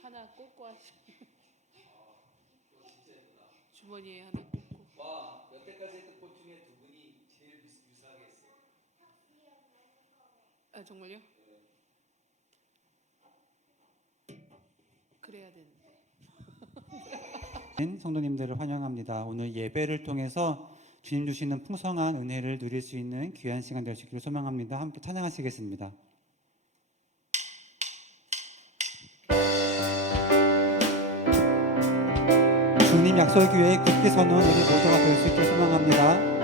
하나 꽂고 하시. 주머니에 하나 꽂고. 와, 여태까지 했던 꽃 중에 두 분이 제일 유사하게 했어요. 아 정말요? 그래야 되는데. 성도님들을 환영합니다. 오늘 예배를 통해서 주님 주시는 풍성한 은혜를 누릴 수 있는 귀한 시간 될 수 있기를 소망합니다. 함께 찬양하시겠습니다. 주님 약속 위에 굳게 서는 우리 모두가 될 수 있기를 소망합니다.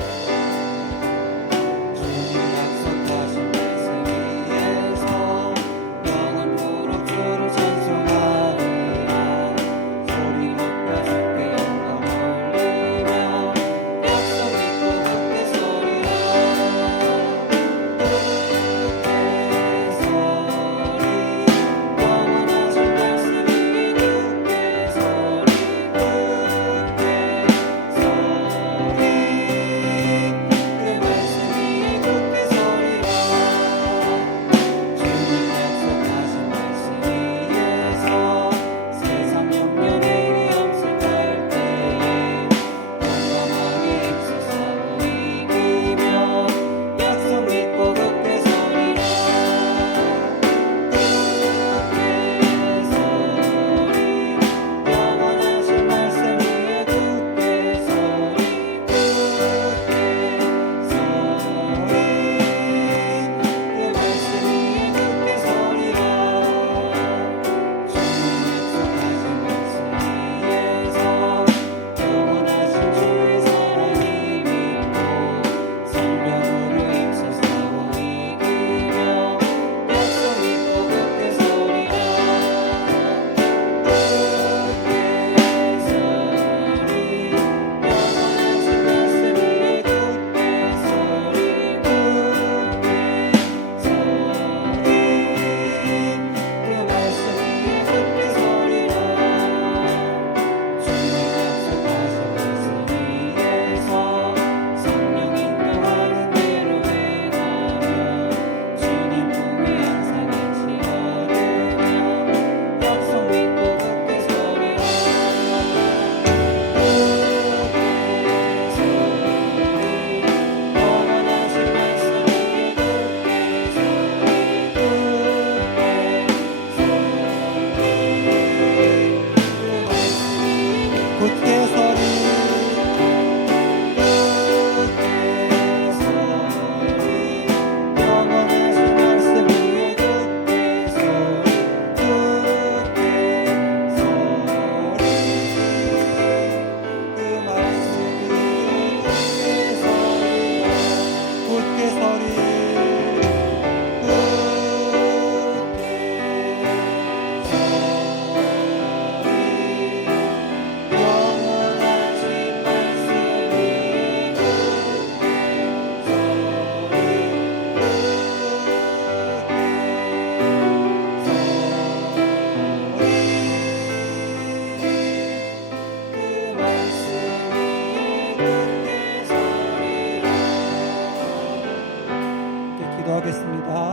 기도하겠습니다.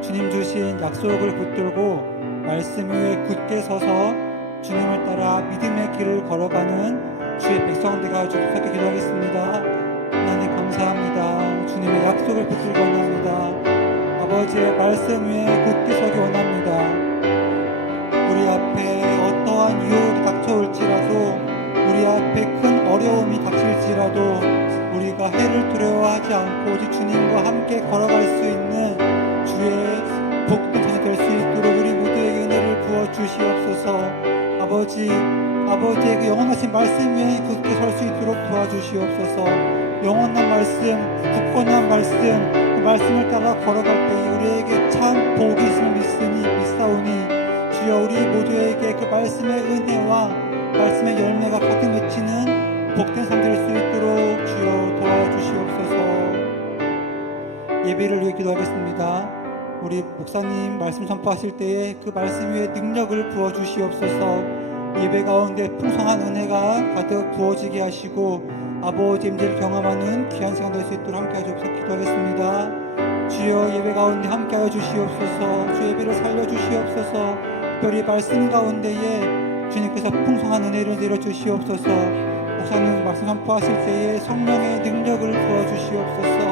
주님 주신 약속을 붙들고 말씀 위에 굳게 서서 주님을 따라 믿음의 길을 걸어가는 주의 백성들과 주님께 기도하겠습니다. 하나님 감사합니다. 주님의 약속을 붙들고 원합니다. 아버지의 말씀 위에 굳게 서기 원합니다. 우리 앞에 어떠한 유혹이 닥쳐올지라도, 우리 앞에 큰 어려움이 닥칠지라도 우리가 해를 두려워하지 않고 오직 주님과 함께 걸어갈 수 있는 주의 복된 자녀 될 수 있도록 우리 모두에게 은혜를 부어 주시옵소서. 아버지의 그 영원하신 말씀 위에 굳게 설 수 있도록 도와주시옵소서. 영원한 말씀, 굳건한 말씀, 말씀을 따라 걸어갈 때 우리에게 참 복이 있음을 믿사오니 주여 우리 모두에게 그 말씀의 은혜와 말씀의 열매가 가득 맺히는 복된 삶 될 수 있도록 주여 도와주시옵소서. 예배를 위해 기도하겠습니다. 우리 목사님 말씀 선포하실 때에 그 말씀 위에 능력을 부어주시옵소서. 예배 가운데 풍성한 은혜가 가득 부어지게 하시고 아버지 임재를 경험하는 귀한 시간 될 수 있도록 함께하여 주옵소서. 기도하겠습니다. 주여 예배 가운데 함께하여 주시옵소서. 주 예배를 살려주시옵소서. 특별히 말씀 가운데에 주님께서 풍성한 은혜를 내려주시옵소서. 목사님 말씀 선포하실 때에 성령의 능력을 부어주시옵소서.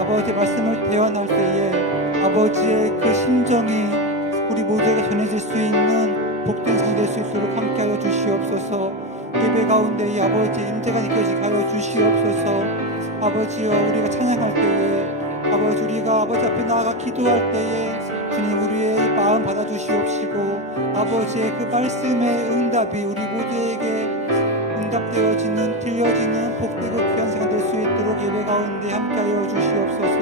아버지 말씀을 대언할 때에 아버지의 그 심정이 우리 모두에게 전해질 수 있는 복된 삶 될 수 있도록 함께하여 주시옵소서. 예배 가운데 이 아버지 임재가 느껴지게 하여 주시옵소서. 아버지여 우리가 찬양할 때에 아버지 우리가 아버지 앞에 나아가 기도할 때에 주님 우리의 마음 받아주시옵시고 아버지의 그 말씀의 응답이 우리 모두에게 응답되어지는 들려지는 복되고 귀한 시간 될 수 있도록 예배 가운데 함께하여 주시옵소서.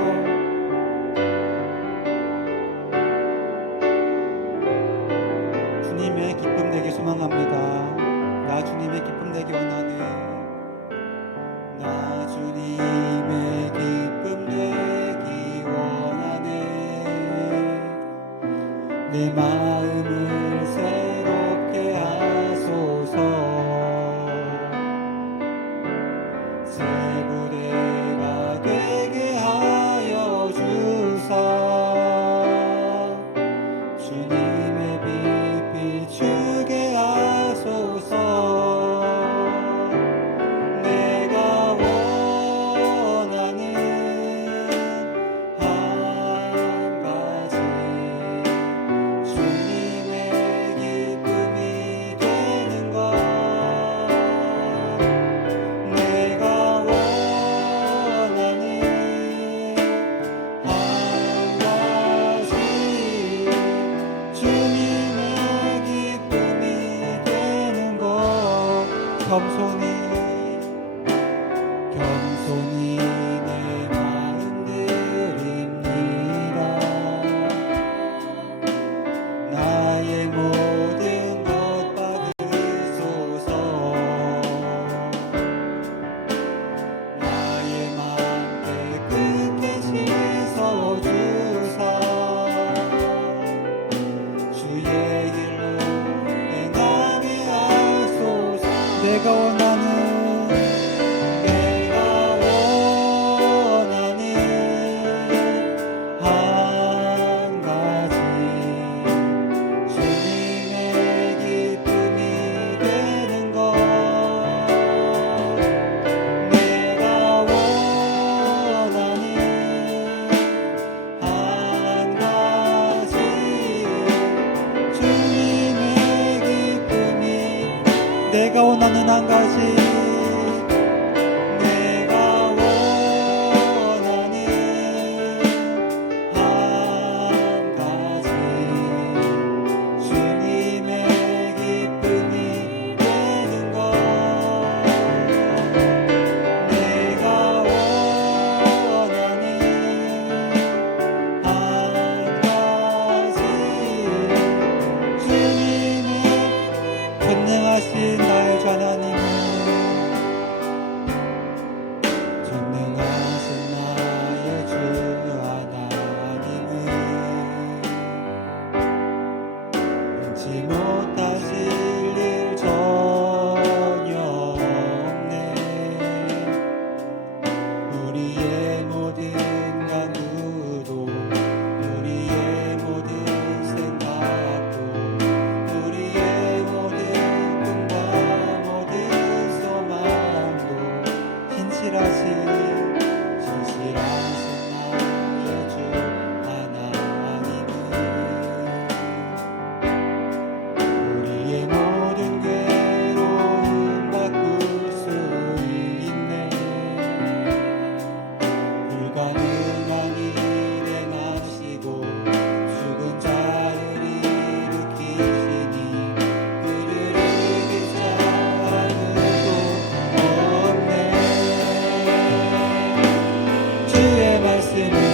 주님의 기쁨 되기 소망합니다. 나 주님의 기쁨 되기 원하네. 나 주님의 기쁨 되기 원하네. 내 마음을 새롭게 하소서. 새 부대가 되게 하여 주사. 주님의 빛 비추게 하소서. 내가 원하는 한 가지 주님의 기쁨이 되는 것. 내가 원하는 한 가지 주님의 기쁨이 되는 것. 겸손히 내 마음 드립니다. 나의 모든 것 받으소서. 나의 맘 깨끗게 씻어주사. 주의 길로 행하게 하소서. 내가 원하는 한 가지 주님의 기쁨이 되는 것. 내가 원하는 한 가지 주님의 기쁨이. 내가 원하는 한 가지. 내가 원하는 한 가지 주님의 기쁨이 되는 것. 내가 원하는 한 가지 주님의 전능하신 나의 주 하나님은 전능하신 나의 주 하나님은 능치 못하실 일 전혀 없네. 우리의 모든 간구도 우리의 모든 생각도 우리의 모든 꿈과 모든 소망도 신실하신 나의 주 하나님은 우리의 모든 괴로움 바꿀 수 있네. 불가능한 일 행하시고 죽은 자를 일으키시니 그를 이길 자 아무도 없네. 주의 말씀을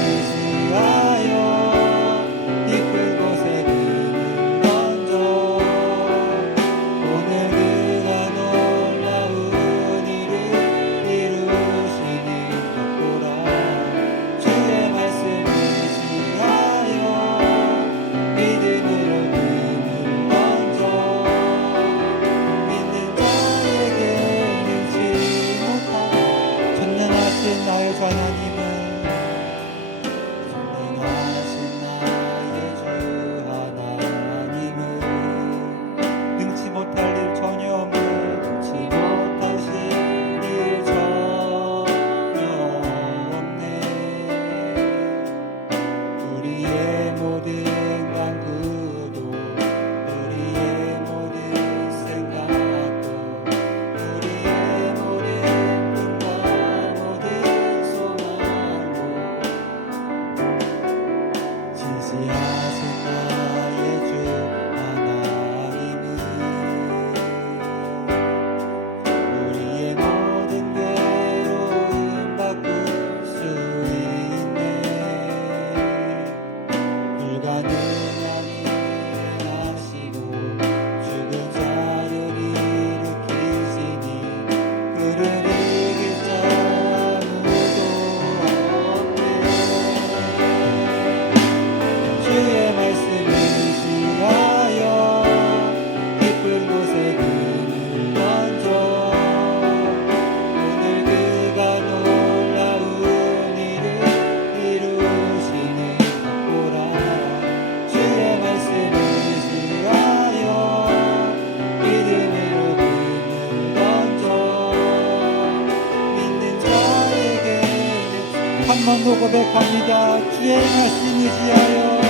한 번 더 고백합니다. 주의 말씀 의지하여,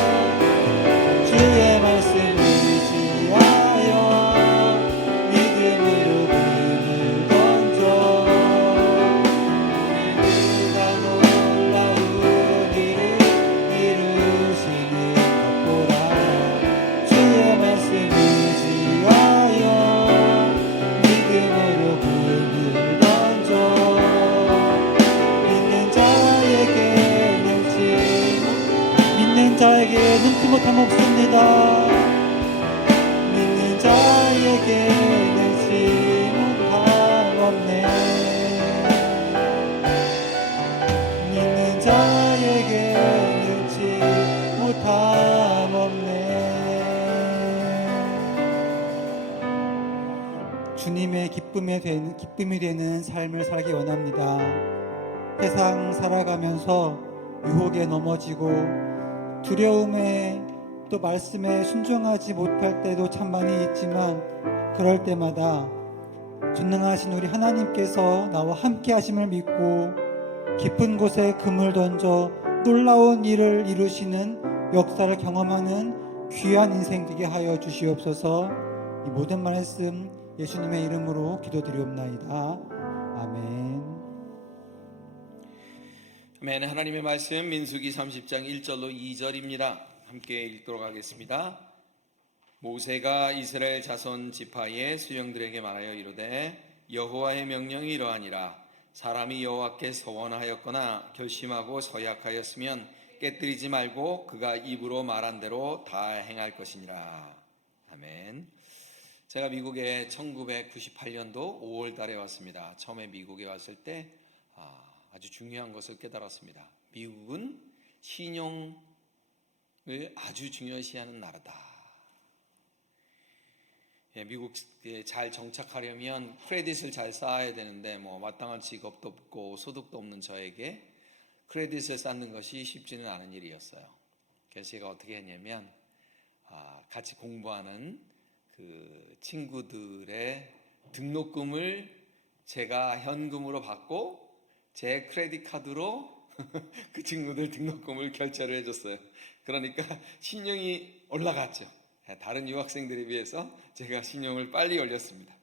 주의 말씀 의지하여 믿음으로 금을 던져 우리가 놀라운 일을 이루시는 것 보라. 주의 말씀 의지하여 믿음으로 금을 던져 믿는 자에게 눈치 못함 없습니다. 믿는 자에게 눈치 못함 없네. 믿는 자에게 눈치 못함 없네. 주님의 기쁨이 되는 삶을 살기 원합니다. 세상 살아가면서 유혹에 넘어지고 두려움에 또 말씀에 순종하지 못할 때도 참 많이 있지만, 그럴 때마다 전능하신 우리 하나님께서 나와 함께 하심을 믿고 깊은 곳에 금을 던져 놀라운 일을 이루시는 역사를 경험하는 귀한 인생 되게 하여 주시옵소서. 이 모든 말씀 예수님의 이름으로 기도드리옵나이다. 아멘. 아멘. 하나님의 말씀 민수기 30장 1절로 2절입니다. 함께 읽도록 하겠습니다. 모세가 이스라엘 자손 지파의 수령들에게 말하여 이르되 여호와의 명령이 이러하니라. 사람이 여호와께 서원하였거나 결심하고 서약하였으면 깨뜨리지 말고 그가 입으로 말한 대로 다 행할 것이니라. 아멘. 제가 미국에 1998년도 5월 달에 왔습니다. 처음에 미국에 왔을 때 아주 중요한 것을 깨달았습니다. 미국은 신용을 아주 중요시하는 나라다. 미국에 잘 정착하려면 크레딧을 잘 쌓아야 되는데 마땅한 직업도 없고 소득도 없는 저에게 크레딧을 쌓는 것이 쉽지는 않은 일이었어요. 그래서 제가 어떻게 했냐면 같이 공부하는 그 친구들의 등록금을 제가 현금으로 받고 제 크레딧 카드로 그 친구들 등록금을 결제를 해줬어요. 그러니까 신용이 올라갔죠. 다른 유학생들에 비해서 제가 신용을 빨리 올렸습니다.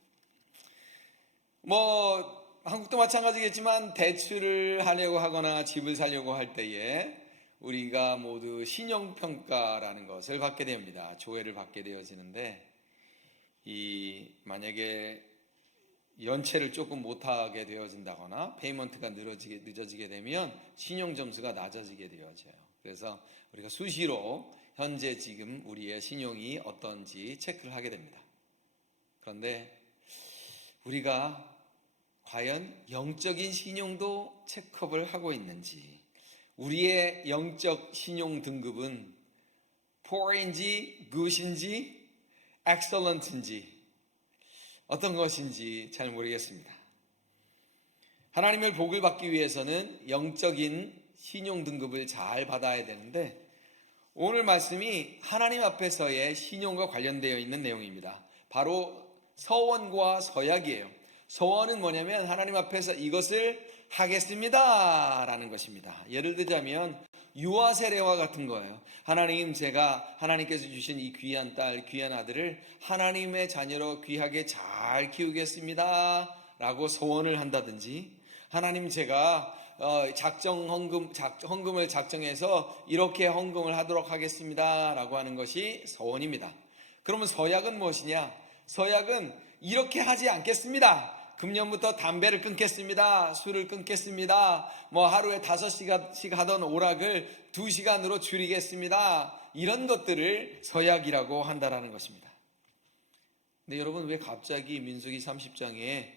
한국도 마찬가지겠지만 대출을 하려고 하거나 집을 사려고 할 때에 우리가 모두 신용평가라는 것을 받게 됩니다. 조회를 받게 되어지는데 만약에 연체를 조금 못하게 되어진다거나 페이먼트가 늦어지게 되면 신용점수가 낮아지게 되어져요. 그래서 우리가 수시로 현재 지금 우리의 신용이 어떤지 체크를 하게 됩니다. 그런데 우리가 과연 영적인 신용도 체크업을 하고 있는지, 우리의 영적 신용 등급은 poor인지 good인지 excellent인지 어떤 것인지 잘 모르겠습니다. 하나님의 복을 받기 위해서는 영적인 신용 등급을 잘 받아야 되는데, 오늘 말씀이 하나님 앞에서의 신용과 관련되어 있는 내용입니다. 바로 서원과 서약이에요. 서원은 뭐냐면 하나님 앞에서 이것을 하겠습니다 라는 것입니다. 예를 들자면 유아 세례와 같은 거예요. 하나님, 제가 하나님께서 주신 이 귀한 딸, 귀한 아들을 하나님의 자녀로 귀하게 잘 키우겠습니다 라고 서원을 한다든지, 하나님, 제가 헌금을 작정해서 이렇게 헌금을 하도록 하겠습니다 라고 하는 것이 서원입니다. 그러면 서약은 무엇이냐? 서약은 이렇게 하지 않겠습니다, 금년부터 담배를 끊겠습니다, 술을 끊겠습니다, 하루에 5시간씩 하던 오락을 2시간으로 줄이겠습니다, 이런 것들을 서약이라고 한다라는 것입니다. 근데 여러분, 왜 갑자기 민수기 30장에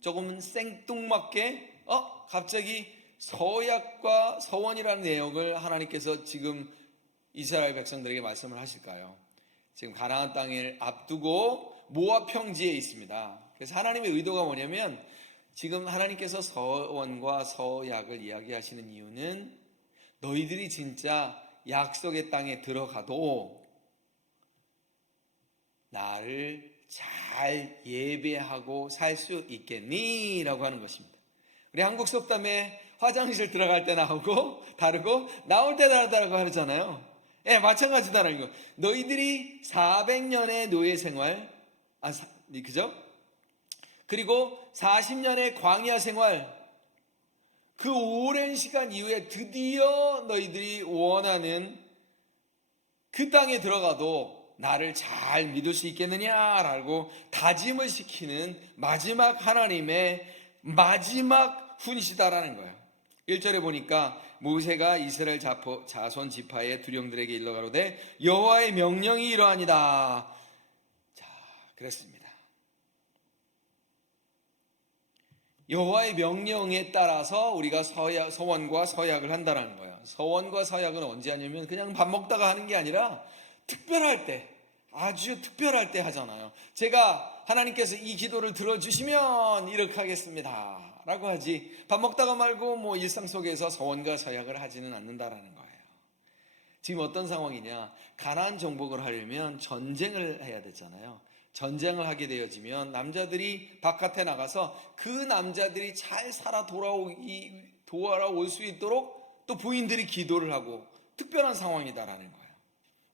조금은 생뚱맞게 갑자기 서약과 서원이라는 내용을 하나님께서 지금 이스라엘 백성들에게 말씀을 하실까요? 지금 가나안 땅을 앞두고 모압 평지에 있습니다. 그래서 하나님의 의도가 뭐냐면, 지금 하나님께서 서원과 서약을 이야기하시는 이유는 너희들이 진짜 약속의 땅에 들어가도 나를 잘 예배하고 살 수 있겠니? 라고 하는 것입니다. 우리 한국 속담에 화장실 들어갈 때 나오고 다르고 나올 때 다르다고 하잖아요. 예, 마찬가지다라는 거. 너희들이 400년의 노예 생활, 그죠? 그리고 40년의 광야 생활, 그 오랜 시간 이후에 드디어 너희들이 원하는 그 땅에 들어가도 나를 잘 믿을 수 있겠느냐라고 다짐을 시키는 마지막 하나님의 마지막 훈시다라는 거예요. 1절에 보니까 모세가 이스라엘 자손 지파의 두령들에게 일러가로되 여호와의 명령이 이러하니라. 자, 그랬습니다. 여호와의 명령에 따라서 우리가 서원과 서약을 한다는 거예요. 서원과 서약은 언제 하냐면 그냥 밥 먹다가 하는 게 아니라 특별할 때, 아주 특별할 때 하잖아요. 제가 하나님께서 이 기도를 들어주시면 이렇게 하겠습니다 라고 하지, 밥 먹다가 말고 뭐 일상 속에서 서원과 서약을 하지는 않는다라는 거예요. 지금 어떤 상황이냐, 가나안 정복을 하려면 전쟁을 해야 되잖아요. 전쟁을 하게 되어지면 남자들이 바깥에 나가서 그 남자들이 잘 살아 돌아올 수 있도록 또 부인들이 기도를 하고 특별한 상황이다라는 거예요.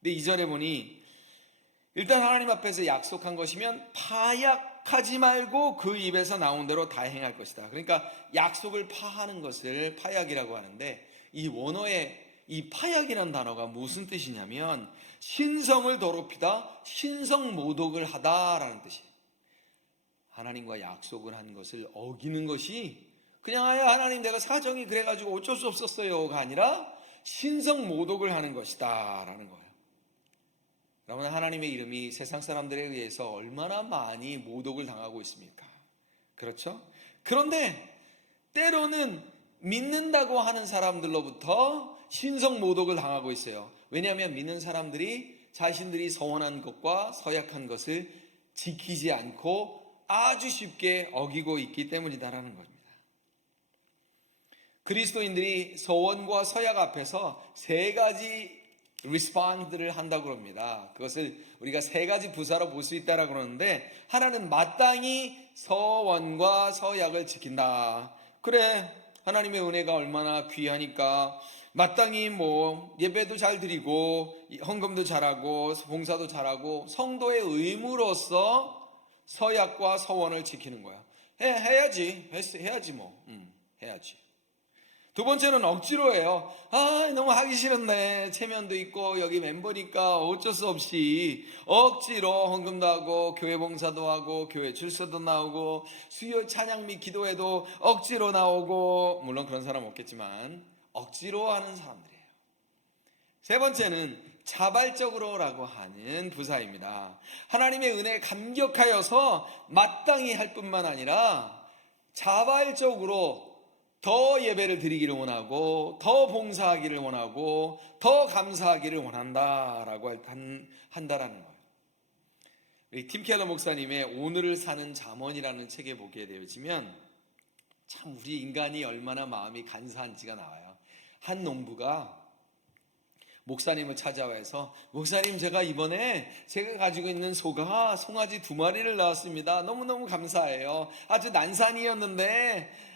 근데 2절에 보니 일단 하나님 앞에서 약속한 것이면 파약하지 말고 그 입에서 나온 대로 다 행할 것이다. 그러니까 약속을 파하는 것을 파약이라고 하는데, 이 원어의 이 파약이라는 단어가 무슨 뜻이냐면 신성을 더럽히다, 신성모독을 하다라는 뜻이에요. 하나님과 약속을 한 것을 어기는 것이 그냥 하나님 내가 사정이 그래가지고 어쩔 수 없었어요가 아니라 신성모독을 하는 것이다 라는 거예요. 여러분, 하나님의 이름이 세상 사람들에 의해서 얼마나 많이 모독을 당하고 있습니까? 그렇죠? 그런데 때로는 믿는다고 하는 사람들로부터 신성 모독을 당하고 있어요. 왜냐하면 믿는 사람들이 자신들이 서원한 것과 서약한 것을 지키지 않고 아주 쉽게 어기고 있기 때문이다라는 겁니다. 그리스도인들이 서원과 서약 앞에서 세 가지 리스폰드를 한다고 합니다. 그것을 우리가 세 가지 부사로 볼 수 있다라고 그러는데, 하나는 마땅히 서원과 서약을 지킨다. 그래, 하나님의 은혜가 얼마나 귀하니까 마땅히 뭐 예배도 잘 드리고 헌금도 잘하고 봉사도 잘하고 성도의 의무로서 서약과 서원을 지키는 거야. 해야지 뭐 해야지. 두 번째는 억지로 해요. 너무 하기 싫은데 체면도 있고 여기 멤버니까 어쩔 수 없이 억지로 헌금도 하고 교회 봉사도 하고 교회 출석도 나오고 수요 찬양 및 기도회도 억지로 나오고, 물론 그런 사람 없겠지만 억지로 하는 사람들이에요. 세 번째는 자발적으로라고 하는 부사입니다. 하나님의 은혜에 감격하여서 마땅히 할 뿐만 아니라 자발적으로 더 예배를 드리기를 원하고 더 봉사하기를 원하고 더 감사하기를 원한다라고 한다라는 거예요. 우리 팀 켈러 목사님의 오늘을 사는 잠언이라는 책에 보게 되어지면 참 우리 인간이 얼마나 마음이 간사한지가 나와요. 한 농부가 목사님을 찾아와서, 목사님, 제가 이번에 제가 가지고 있는 소가 송아지 2마리를 낳았습니다. 너무너무 감사해요. 아주 난산이었는데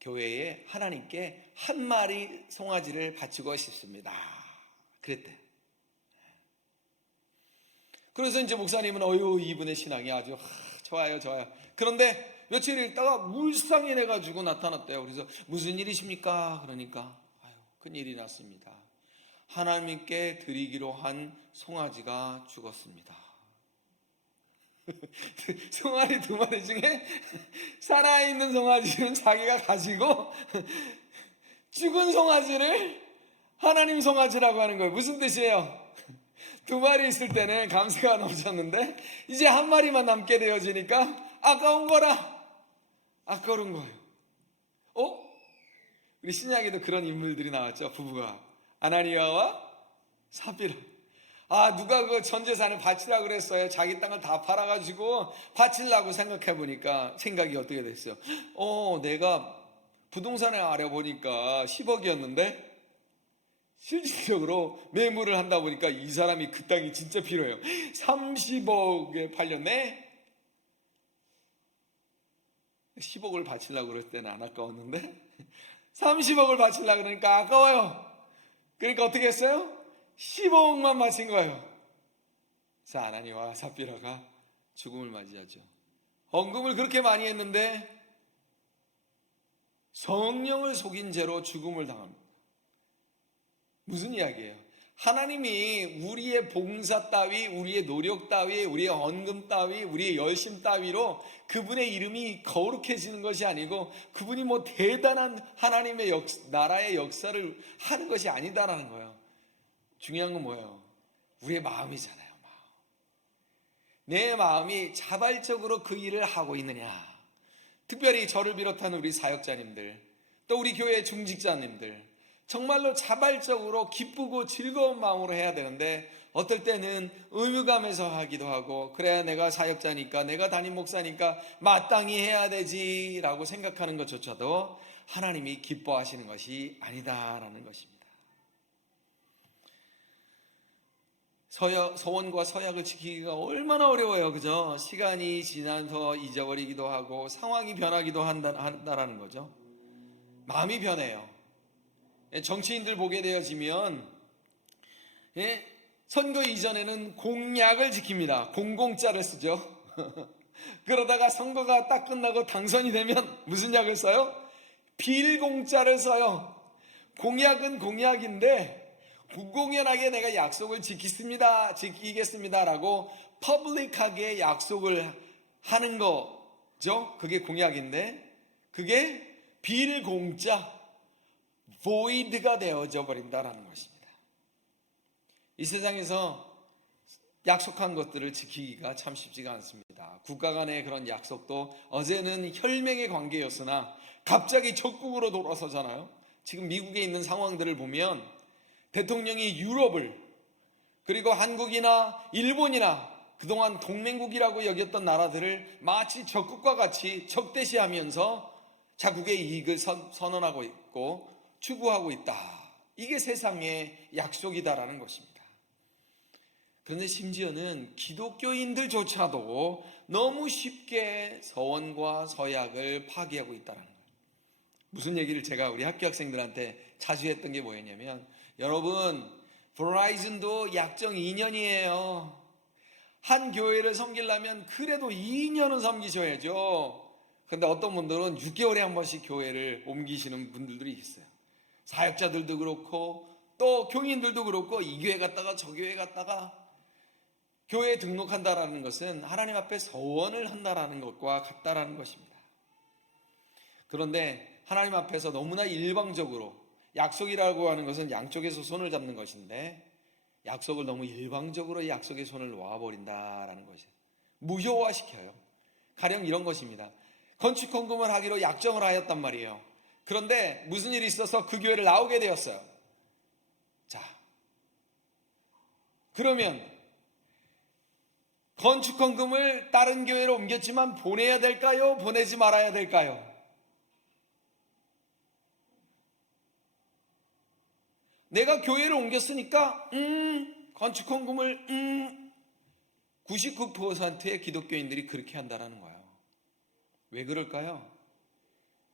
교회에 하나님께 1마리 송아지를 바치고 싶습니다. 그랬대. 그래서 이제 목사님은 이분의 신앙이 아주 좋아요. 그런데 며칠 있다가 물상이 내가지고 나타났대요. 그래서 무슨 일이십니까? 그러니까 큰일이 났습니다. 하나님께 드리기로 한 송아지가 죽었습니다. 송아지 2마리 중에 살아있는 송아지는 자기가 가지고 죽은 송아지를 하나님 송아지라고 하는 거예요. 무슨 뜻이에요? 2마리 있을 때는 감사가 넘쳤는데 이제 1마리만 남게 되어지니까 아까운 거예요. 우리 신약에도 그런 인물들이 나왔죠. 부부가 아나니아와 삽비라. 누가 그 전 재산을 바치라고 그랬어요. 자기 땅을 다 팔아가지고 바치려고 생각이 어떻게 됐어요? 내가 부동산을 알아보니까 10억이었는데 실질적으로 매물을 한다 보니까 이 사람이 그 땅이 진짜 필요해요. 30억에 팔렸네. 10억을 바치려고 그럴 때는 안 아까웠는데 30억을 바치려고 그러니까 아까워요. 그러니까 어떻게 했어요? 15억만 바친 거예요. 그래서 아나니와 삽비라가 죽음을 맞이하죠. 헌금을 그렇게 많이 했는데 성령을 속인 죄로 죽음을 당합니다. 무슨 이야기예요? 하나님이 우리의 봉사 따위, 우리의 노력 따위, 우리의 헌금 따위, 우리의 열심 따위로 그분의 이름이 거룩해지는 것이 아니고 그분이 뭐 대단한 하나님의 나라의 역사를 하는 것이 아니다라는 거예요. 중요한 건 뭐예요? 우리의 마음이잖아요. 마음. 내 마음이 자발적으로 그 일을 하고 있느냐. 특별히 저를 비롯한 우리 사역자님들, 또 우리 교회 중직자님들, 정말로 자발적으로 기쁘고 즐거운 마음으로 해야 되는데 어떨 때는 의무감에서 하기도 하고 그래야 내가 사역자니까 내가 담임 목사니까 마땅히 해야 되지라고 생각하는 것조차도 하나님이 기뻐하시는 것이 아니다라는 것입니다. 서원과 서약을 지키기가 얼마나 어려워요. 그죠? 시간이 지나서 잊어버리기도 하고 상황이 변하기도 한다라는 거죠. 마음이 변해요. 정치인들 보게 되어지면 선거 이전에는 공약을 지킵니다. 공공짜를 쓰죠. 그러다가 선거가 딱 끝나고 당선이 되면 무슨 약을 써요? 빌공짜를 써요. 공약은 공약인데 공공연하게 내가 약속을 지키겠습니다라고 퍼블릭하게 약속을 하는 거죠. 그게 공약인데 그게 빌공짜 void가 되어져 버린다라는 것입니다. 이 세상에서 약속한 것들을 지키기가 참 쉽지가 않습니다. 국가 간의 그런 약속도 어제는 혈맹의 관계였으나 갑자기 적국으로 돌아서잖아요. 지금 미국에 있는 상황들을 보면 대통령이 유럽을 그리고 한국이나 일본이나 그동안 동맹국이라고 여겼던 나라들을 마치 적국과 같이 적대시하면서 자국의 이익을 선언하고 있고 추구하고 있다. 이게 세상의 약속이다라는 것입니다. 그런데 심지어는 기독교인들조차도 너무 쉽게 서원과 서약을 파기하고 있다는 거예요. 무슨 얘기를 제가 우리 학교 학생들한테 자주 했던 게 뭐였냐면 여러분 버라이즌도 약정 2년이에요. 한 교회를 섬기려면 그래도 2년은 섬기셔야죠. 그런데 어떤 분들은 6개월에 한 번씩 교회를 옮기시는 분들이 있어요. 사역자들도 그렇고 또 교인들도 그렇고 이 교회 갔다가 저 교회 갔다가 교회에 등록한다라는 것은 하나님 앞에 서원을 한다라는 것과 같다라는 것입니다. 그런데 하나님 앞에서 너무나 일방적으로 약속이라고 하는 것은 양쪽에서 손을 잡는 것인데 약속을 너무 일방적으로 약속에 손을 놓아버린다라는 것이에요. 무효화시켜요. 가령 이런 것입니다. 건축헌금을 하기로 약정을 하였단 말이에요. 그런데 무슨 일이 있어서 그 교회를 나오게 되었어요. 자, 그러면 건축헌금을 다른 교회로 옮겼지만 보내야 될까요? 보내지 말아야 될까요? 내가 교회를 옮겼으니까 건축헌금을 99%의 기독교인들이 그렇게 한다는 거예요. 왜 그럴까요?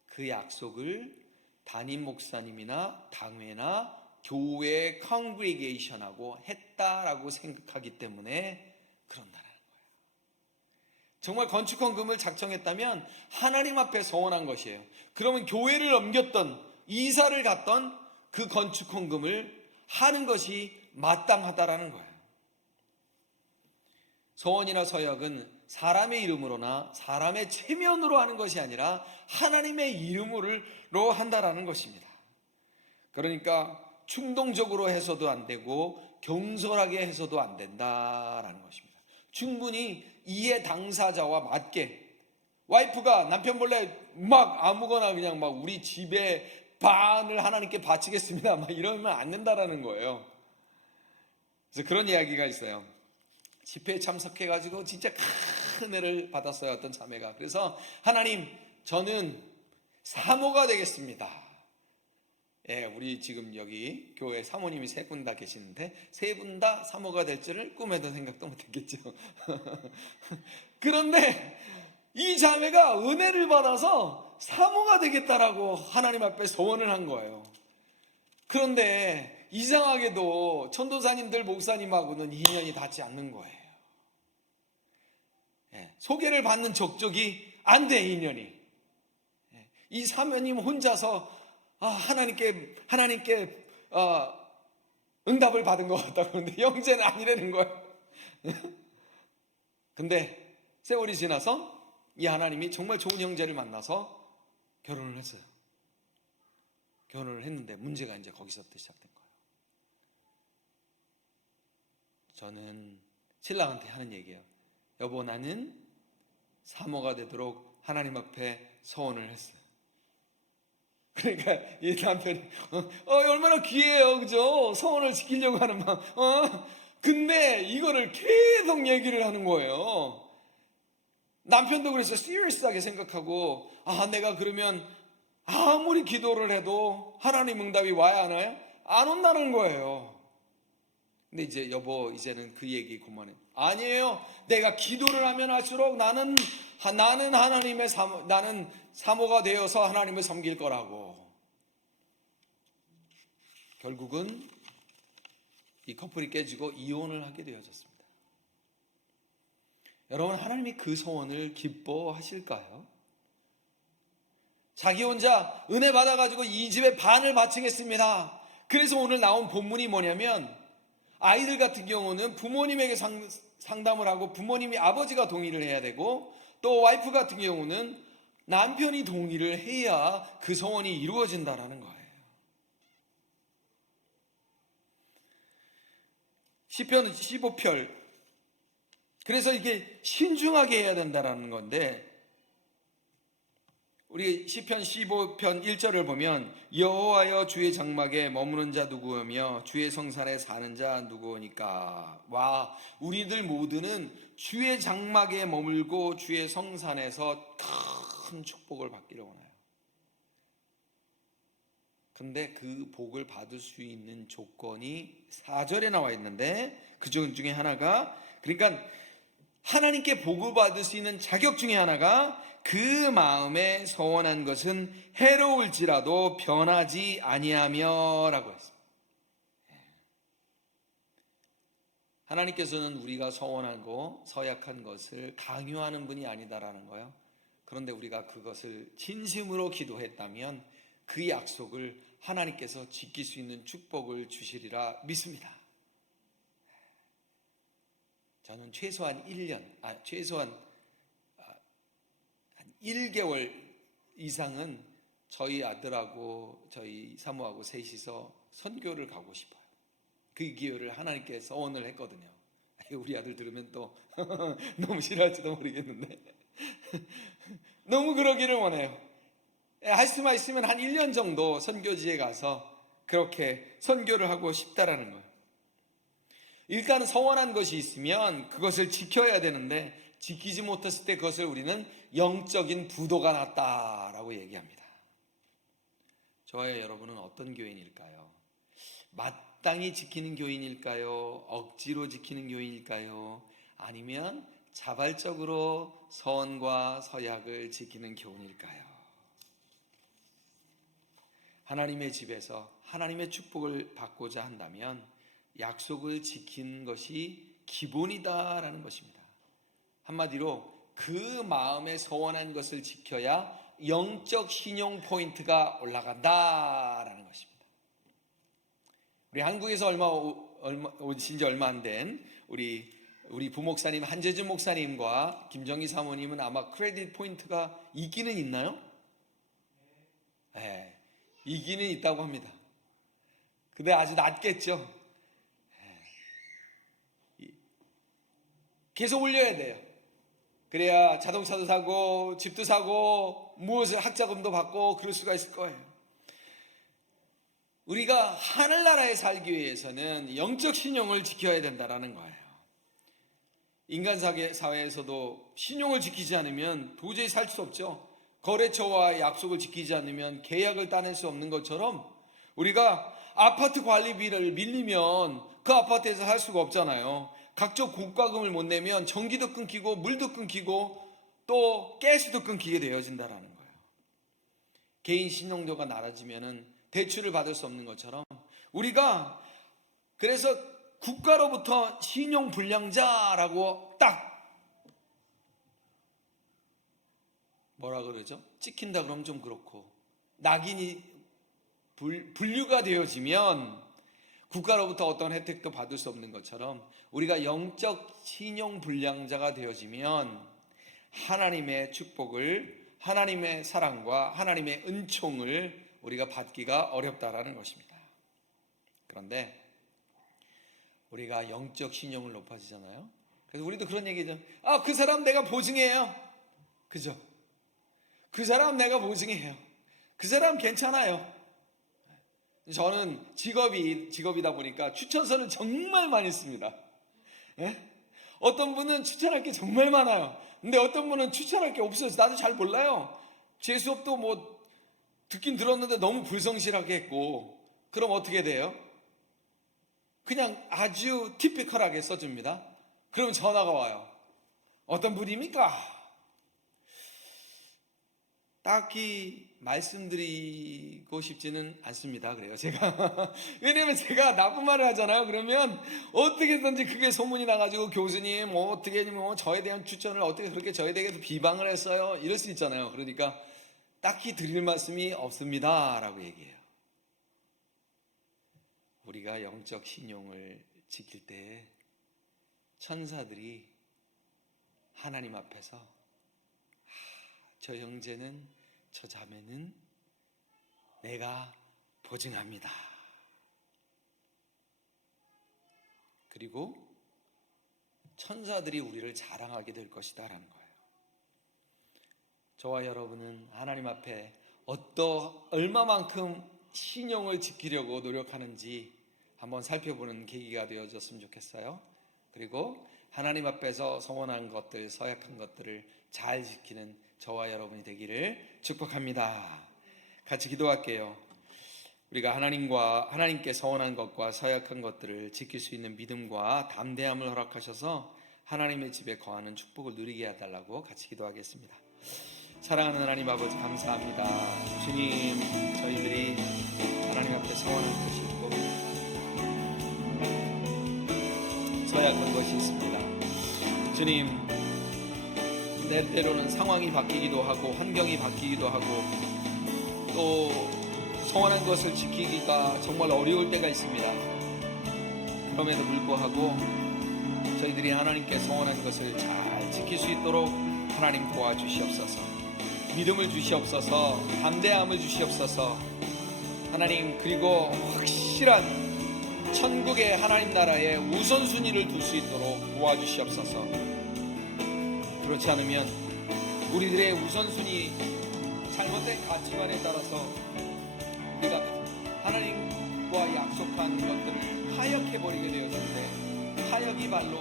그 약속을 담임 목사님이나 당회나 교회 컨그리게이션하고 했다라고 생각하기 때문에 그런다는 거예요. 정말 건축헌금을 작정했다면 하나님 앞에 서원한 것이에요. 그러면 교회를 옮겼던 이사를 갔던 그 건축헌금을 하는 것이 마땅하다라는 거예요. 서원이나 서약은 사람의 이름으로나 사람의 체면으로 하는 것이 아니라 하나님의 이름으로 한다라는 것입니다. 그러니까 충동적으로 해서도 안 되고 경솔하게 해서도 안 된다라는 것입니다. 충분히 이해 당사자와 맞게 와이프가 남편 몰래 막 아무거나 그냥 막 우리 집에 반을 하나님께 바치겠습니다 막 이러면 안 된다라는 거예요. 그래서 그런 이야기가 있어요. 집회에 참석해가지고 진짜 큰 은혜를 받았어요. 어떤 자매가. 그래서 하나님 저는 사모가 되겠습니다. 예, 우리 지금 여기 교회 사모님이 3분 다 계시는데 3분 다 사모가 될 줄을 꿈에도 생각도 못했겠죠. 그런데 이 자매가 은혜를 받아서 사모가 되겠다라고 하나님 앞에 소원을 한 거예요. 그런데 이상하게도 천도사님들 목사님하고는 인연이 닿지 않는 거예요. 소개를 받는 적적이 안 돼, 인연이. 이 사모님 혼자서 하나님께 응답을 받은 것 같다고 그러는데 형제는 아니라는 거예요. 근데 세월이 지나서 이 하나님이 정말 좋은 형제를 만나서 결혼을 했어요. 결혼을 했는데 문제가 이제 거기서부터 시작된 거예요. 저는 신랑한테 하는 얘기예요. 여보, 나는 사모가 되도록 하나님 앞에 서원을 했어요. 그러니까 이 남편이 얼마나 귀해요, 그죠? 서원을 지키려고 하는 마음. 근데 이거를 계속 얘기를 하는 거예요. 남편도 그래서 시리어스하게 생각하고, 내가 그러면 아무리 기도를 해도 하나님 응답이 와야 하나요? 안 온다는 거예요. 근데 이제 여보, 이제는 그 얘기 그만해. 아니에요. 내가 기도를 하면 할수록 나는 하나님의 나는 사모가 되어서 하나님을 섬길 거라고. 결국은 이 커플이 깨지고 이혼을 하게 되어졌습니다. 여러분, 하나님이 그 소원을 기뻐하실까요? 자기 혼자 은혜 받아가지고 이 집의 반을 바치겠습니다. 그래서 오늘 나온 본문이 뭐냐면, 아이들 같은 경우는 부모님에게 상담을 하고 부모님이 아버지가 동의를 해야 되고, 또 와이프 같은 경우는 남편이 동의를 해야 그 소원이 이루어진다라는 거예요. 시편 15편. 그래서 이게 신중하게 해야 된다라는 건데, 우리 시편 15편 1절을 보면 여호와여 주의 장막에 머무는 자 누구며 주의 성산에 사는 자 누구니까. 와, 우리들 모두는 주의 장막에 머물고 주의 성산에서 큰 축복을 받기를 원해요. 근데 그 복을 받을 수 있는 조건이 4절에 나와 있는데, 그 중에 하나가, 그러니까 하나님께 복을 받을 수 있는 자격 중에 하나가 그 마음에 서원한 것은 해로울지라도 변하지 아니하며 라고 했습니다. 하나님께서는 우리가 서원하고 서약한 것을 강요하는 분이 아니다라는 거예요. 그런데 우리가 그것을 진심으로 기도했다면 그 약속을 하나님께서 지킬 수 있는 축복을 주시리라 믿습니다. 저는 최소한 1개월 이상은 저희 아들하고 저희 사모하고 셋이서 선교를 가고 싶어요. 그 기회를 하나님께 서원을 했거든요. 우리 아들 들으면 또 너무 싫어할지도 모르겠는데 너무 그러기를 원해요. 할 수만 있으면 한 1년 정도 선교지에 가서 그렇게 선교를 하고 싶다라는 거예요. 일단 서원한 것이 있으면 그것을 지켜야 되는데, 지키지 못했을 때 그것을 우리는 영적인 부도가 났다라고 얘기합니다. 저와 여러분은 어떤 교인일까요? 마땅히 지키는 교인일까요? 억지로 지키는 교인일까요? 아니면 자발적으로 서원과 서약을 지키는 교인일까요? 하나님의 집에서 하나님의 축복을 받고자 한다면 약속을 지키는 것이 기본이다라는 것입니다. 한마디로 그 마음에 서원한 것을 지켜야 영적 신용 포인트가 올라간다라는 것입니다. 우리 한국에서 오신 지 얼마 안 된 우리 부목사님 한재준 목사님과 김정희 사모님은 아마 크레딧 포인트가 있기는 있나요? 네, 있기는 있다고 합니다. 근데 아주 낮겠죠. 계속 올려야 돼요. 그래야 자동차도 사고 집도 사고 무엇을 학자금도 받고 그럴 수가 있을 거예요. 우리가 하늘나라에 살기 위해서는 영적 신용을 지켜야 된다는 거예요. 인간 사회에서도 신용을 지키지 않으면 도저히 살 수 없죠. 거래처와 약속을 지키지 않으면 계약을 따낼 수 없는 것처럼, 우리가 아파트 관리비를 밀리면 그 아파트에서 살 수가 없잖아요. 각종 공과금을 못 내면 전기도 끊기고 물도 끊기고 또 또 가스도 끊기게 되어진다라는 거예요. 개인 신용도가 낮아지면은 대출을 받을 수 없는 것처럼 우리가 그래서 국가로부터 신용불량자라고 딱 뭐라 그러죠? 찍힌다 그러면 좀 그렇고 낙인이 분류가 되어지면 국가로부터 어떤 혜택도 받을 수 없는 것처럼 우리가 영적 신용불량자가 되어지면 하나님의 축복을, 하나님의 사랑과 하나님의 은총을 우리가 받기가 어렵다라는 것입니다. 그런데 우리가 영적 신용을 높아지잖아요. 그래서 우리도 그런 얘기죠. 그 사람 내가 보증해요. 그죠? 그 사람 내가 보증해요. 그 사람 괜찮아요. 저는 직업이다 보니까 추천서를 정말 많이 씁니다. 예? 어떤 분은 추천할 게 정말 많아요. 근데 어떤 분은 추천할 게 없어서 나도 잘 몰라요. 제 수업도 뭐 듣긴 들었는데 너무 불성실하게 했고, 그럼 어떻게 돼요? 그냥 아주 티피컬하게 써줍니다. 그러면 전화가 와요. 어떤 분입니까? 딱히 말씀드리고 싶지는 않습니다. 그래요, 제가. 왜냐면 제가 나쁜 말을 하잖아요. 그러면 어떻게든지 그게 소문이 나가지고 교수님, 어떻게, 저에 대한 추천을 어떻게 그렇게 저에 대해서 비방을 했어요. 이럴 수 있잖아요. 그러니까 딱히 드릴 말씀이 없습니다. 라고 얘기해요. 우리가 영적 신용을 지킬 때 천사들이 하나님 앞에서 저 형제는, 저 자매는 내가 보증합니다. 그리고 천사들이 우리를 자랑하게 될 것이다 라는 거예요. 저와 여러분은 하나님 앞에 얼마만큼 신용을 지키려고 노력하는지 한번 살펴보는 계기가 되어졌으면 좋겠어요. 그리고 하나님 앞에서 서원한 것들, 서약한 것들을 잘 지키는 저와 여러분이 되기를 축복합니다. 같이 기도할게요. 우리가 하나님께 서원한 것과 서약한 것들을 지킬 수 있는 믿음과 담대함을 허락하셔서 하나님의 집에 거하는 축복을 누리게 해달라고 같이 기도하겠습니다. 사랑하는 하나님 아버지, 감사합니다. 주님, 저희들이 하나님 앞에 서원한 것이 있고 서약한 것이 있습니다. 주님, 때로는 상황이 바뀌기도 하고 환경이 바뀌기도 하고 또 서원한 것을 지키기가 정말 어려울 때가 있습니다. 그럼에도 불구하고 저희들이 하나님께 서원한 것을 잘 지킬 수 있도록 하나님 도와주시옵소서. 믿음을 주시옵소서. 담대함을 주시옵소서. 하나님, 그리고 확실한 천국의 하나님 나라의 우선순위를 둘 수 있도록 도와주시옵소서. 그렇지 않으면 우리들의 우선순위, 잘못된 가치관에 따라서 우리가 하나님과 약속한 것들을 타협해버리게 되었는데, 타협이 바로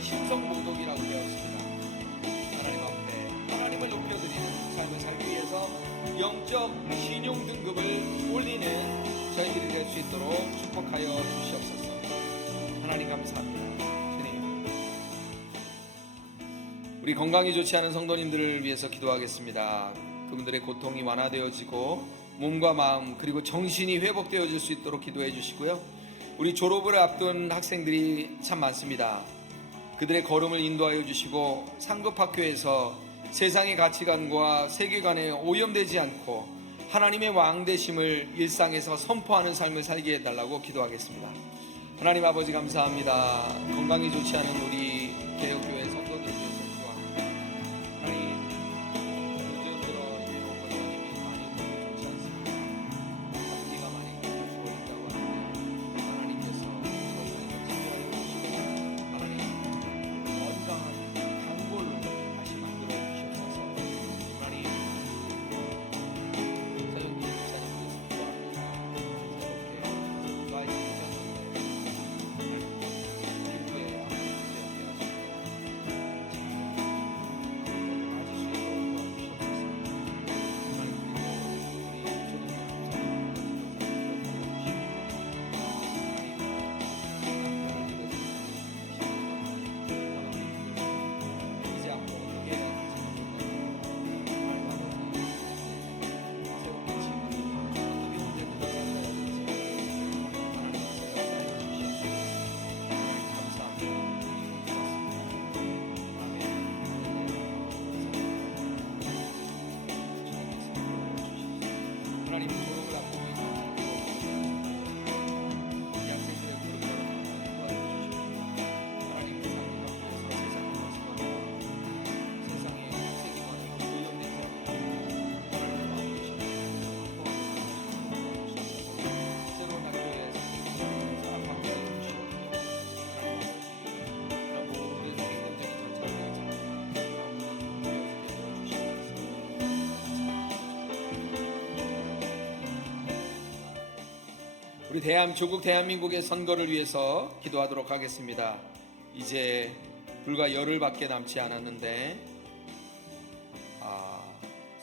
신성모독이라고 되었습니다. 하나님 앞에 하나님을 높여드리는 삶을 살기 위해서 영적 신용 등급을 올리는 저희들이 될 수 있도록 축복하여 주시옵소서. 하나님 감사합니다. 우리 건강이 좋지 않은 성도님들을 위해서 기도하겠습니다. 그분들의 고통이 완화되어지고 몸과 마음 그리고 정신이 회복되어질 수 있도록 기도해 주시고요. 우리 졸업을 앞둔 학생들이 참 많습니다. 그들의 걸음을 인도하여 주시고 상급학교에서 세상의 가치관과 세계관에 오염되지 않고 하나님의 왕되심을 일상에서 선포하는 삶을 살게 해달라고 기도하겠습니다. 하나님 아버지 감사합니다. 건강이 좋지 않은 우리 개혁교회 성도들 우리 조국 대한민국의 선거를 위해서 기도하도록 하겠습니다. 이제 불과 열흘밖에 남지 않았는데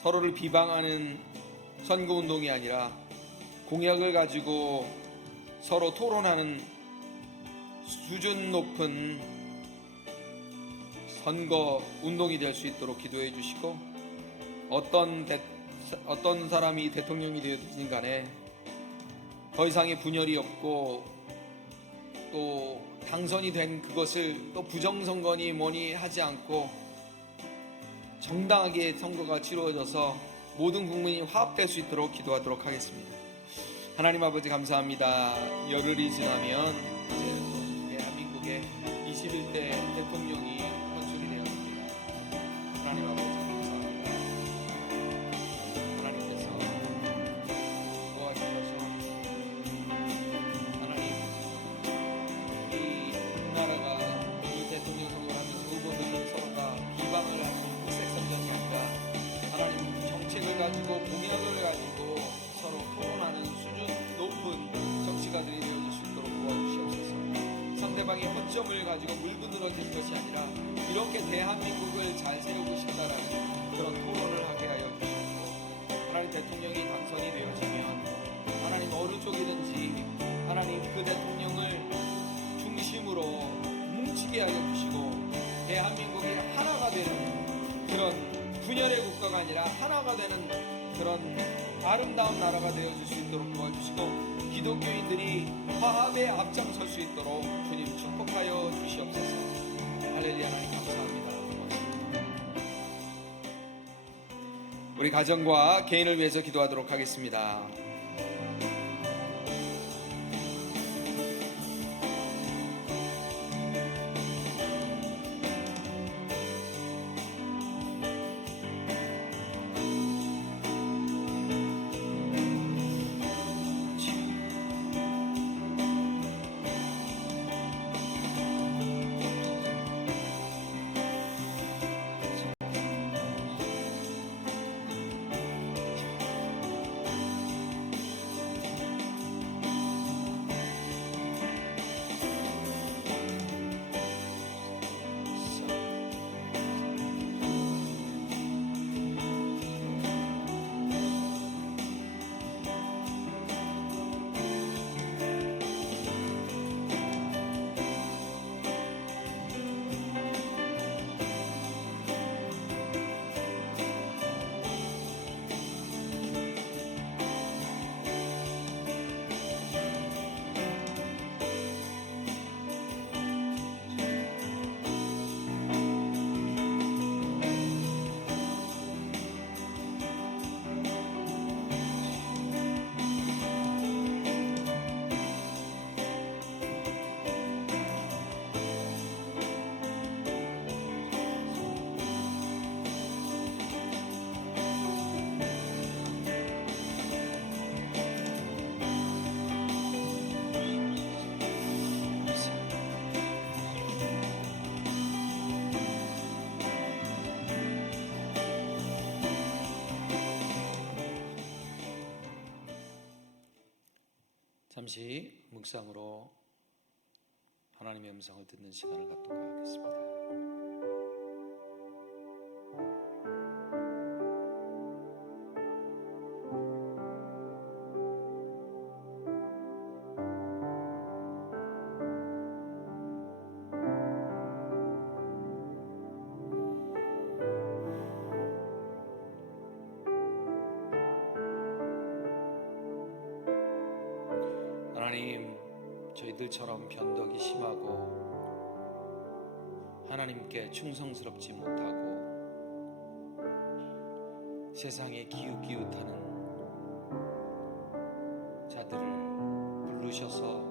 서로를 비방하는 선거운동이 아니라 공약을 가지고 서로 토론하는 수준 높은 선거 운동이 될 수 있도록 기도해 주시고, 어떤 사람이 대통령이 되었든 간에 더 이상의 분열이 없고, 또 당선이 된 그것을 또 부정선거니 뭐니 하지 않고 정당하게 선거가 치루어져서 모든 국민이 화합될 수 있도록 기도하도록 하겠습니다. 하나님 아버지 감사합니다. 열흘이 지나면 이제 대한민국의 21대 대통령이 선출이 되었습니다. 하나님 아버지 감사합니다. 하나님께서 도와주셔서 하나님 이 나라가 이 대통령 선거를 하면서 후보들이 서로가 비방을 하는 흑색 선전이 아니라 하나님 정책을 가지고 공약을 가지고 서로 토론하는 수준 높은 정치가들이 되어줄 수 있도록 도와주시옵소서. 상대방의 허점을 가지고 물고 늘어지는 것이 아니라 이렇게 대한민국을 잘 세우고 싶다라는 그런 토론을 하게 하여 주시고, 하나님 대통령이 당선이 되어지면 하나님 어느 쪽이든지 하나님 그 대통령을 중심으로 뭉치게 하여 주시고, 대한민국이 하나가 되는 그런 분열의 국가가 아니라 하나가 되는 그런 아름다운 나라가 되어줄 수 있도록 도와주시고, 기독교인들이 화합에 앞장설 수 있도록 주님 축복하여 주시옵소서. 할렐루야. 하나님 감사합니다. 고맙습니다. 우리 가정과 개인을 위해서 기도하도록 하겠습니다. 잠시 묵상으로 하나님의 음성을 듣는 시간을 갖도록 하겠습니다. 하나님, 저희들처럼 변덕이 심하고 하나님께 충성스럽지 못하고 세상에 기웃기웃하는 자들을 부르셔서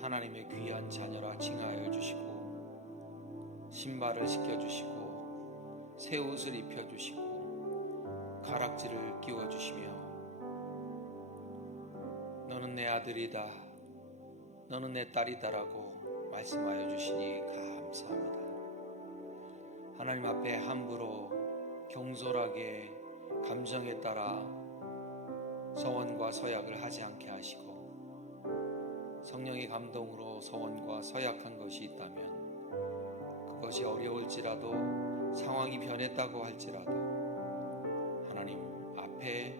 하나님의 귀한 자녀라 칭하여 주시고, 신발을 씻겨주시고 새 옷을 입혀주시고 가락지를 끼워주시며, 너는 내 아들이다, 너는 내 딸이다라고 말씀하여 주시니 감사합니다. 하나님 앞에 함부로 경솔하게 감정에 따라 서원과 서약을 하지 않게 하시고, 성령의 감동으로 소원과 서약한 것이 있다면 그것이 어려울지라도 상황이 변했다고 할지라도 하나님 앞에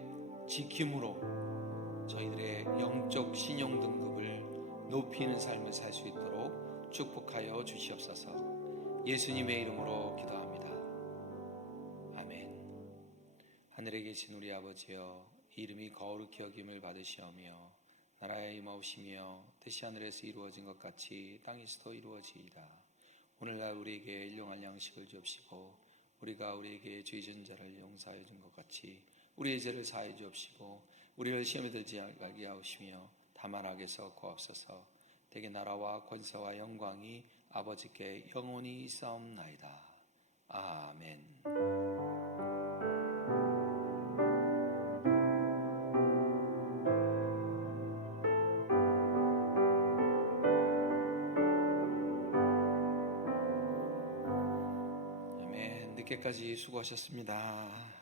지킴으로 저희들의 영적 신용 등급을 높이는 삶을 살 수 있도록 축복하여 주시옵소서. 예수님의 이름으로 기도합니다. 아멘. 하늘에 계신 우리 아버지여, 이름이 거룩히 여김을 받으시오며 나라의 임하오시며 뜻이 하늘에서 이루어진 것 같이 땅에서도 이루어지이다. 오늘날 우리에게 일용할 양식을 주옵시고 우리가 우리에게 죄 지은 자를 용서하여 준 것 같이 우리의 죄를 사하여 주옵시고 우리를 시험에 들지 않게 하시며 다만 악에서 구하옵소서. 대개 나라와 권세와 영광이 아버지께 영원히 있사옵나이다. 아멘. 늦게까지 수고하셨습니다.